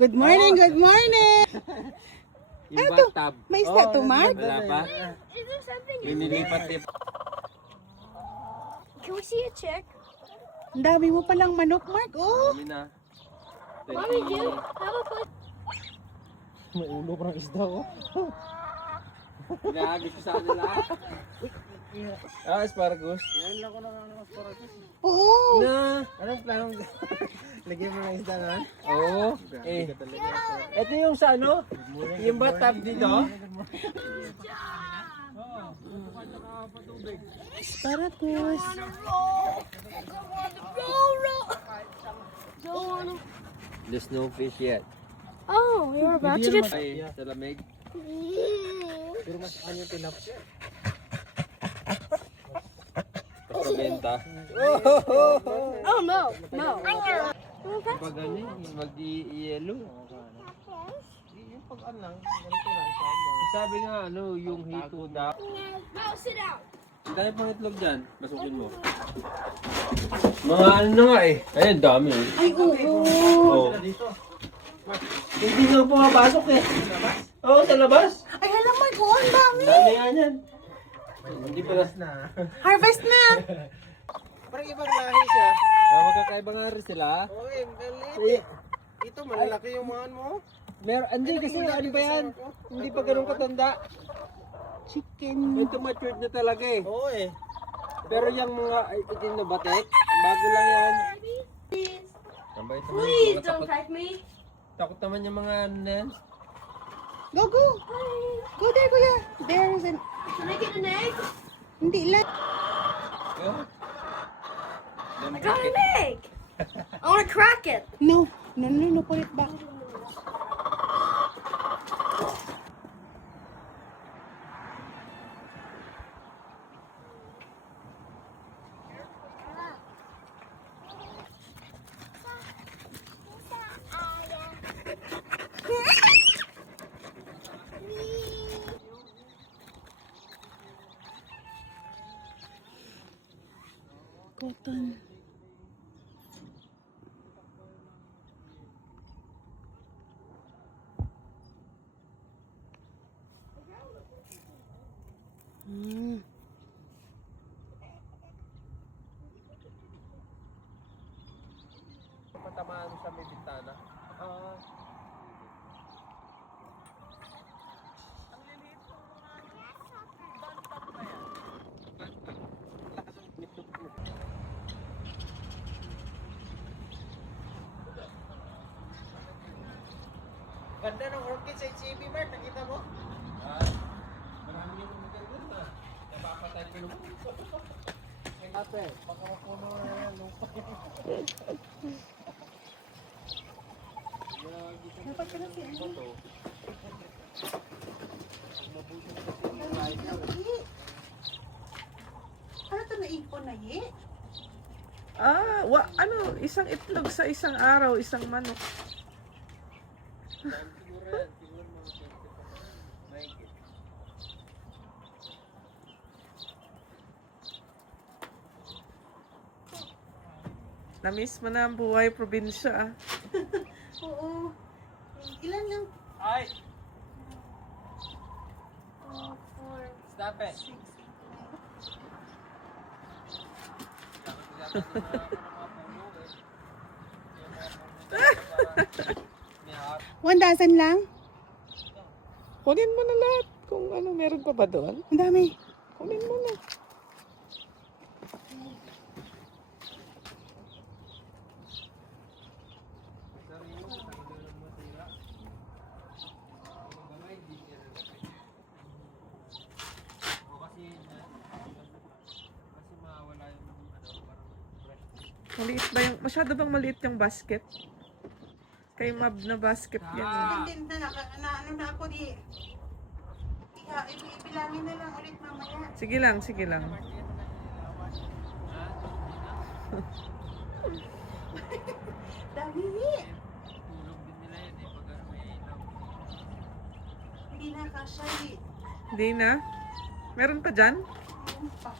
Good morning, good morning. Yung Ano to? bathtub. May isda to, Mark? Wala pa. Is there something in there? Linilipat-lipat. Can we see a chick? Ang dami mo palang manok, Mark. Oh. Kami na. Mommy, do you have a foot? May ulo parang isda ko. Inaagis ko sa kanila. Asparagus. Ngayon lang ko na para Oo. Na. Anong planong lagyan mo ng isda naman? Oo. Eh. Ito yung sa ano? Yung bathtub dito. Asparagus. There's no fish yet. Oh, you're about to get. Ay, sa lamig. Pero mas ano yung tinapos. Pagkabenta. Oh no, no. Pag ano yung mag-i-yellow. Yung pag ano lang, ganito lang siya. Sabi nga ano, yung hito daw. No, sit down. Ang dami pang itlog dyan. Masukin mo. Mga ano na nga eh. Ayun, dami eh. Ay, oo. Oo. Hindi nga pumapasok eh. Oo, sa labas. Ay, alam Mark, oh, ang dami. Dami nga yan. Hindi pala. Na. Harvest na. Parang ibang lahi siya. Magkakaiba nga rin sila. Okay, maliit. Ito, malalaki yung mga mo. Hindi kasi ano ba yan? Hindi pa ganun katanda. Chicken. Ito matured na talaga eh. Oo eh. Pero yung mga itim na batik, bago lang yan. Tambay ito Please mga don't takot. peck me. Takot naman yung mga ano na yan. Go, go. Go there, kuya. There is an... Can I get an egg? Hindi lang. Oh. I got an egg. I want to crack it. No. No, no, no. Put it back. Cotton. Hmm. Patamaan sa may bintana. Ganda ng orchid sa HCB, Mark. Nakita mo? Marami yung magandun na. Napapatay ko naman. Ate, baka mapuno na yan. Lupa. Dapat ka na si ano. Ano to, naipon na ye? Ano, isang itlog sa isang araw, isang manok. Siguro yan. Siguro mga 25. Mahigit. Namiss mo na ang buhay probinsya. Oo. Ilan lang? Ay! Stop it! One dozen lang? Kunin mo na lahat. Kung ano, meron pa ba doon? Ang dami. Kunin mo na. Maliit ba yung, masyado bang maliit yung basket? Kay Mab na basket yan. Hindi na, ano na ako di. Ibilangin na lang ulit mamaya. Sige lang, sige lang. Dami eh. Hindi na kasya eh. Hindi na? Meron pa dyan? Ayun pa.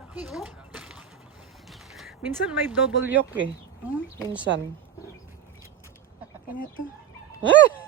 Laki oh. Minsan may double yolk eh. Hmm? Minsan. Ganito. Ah!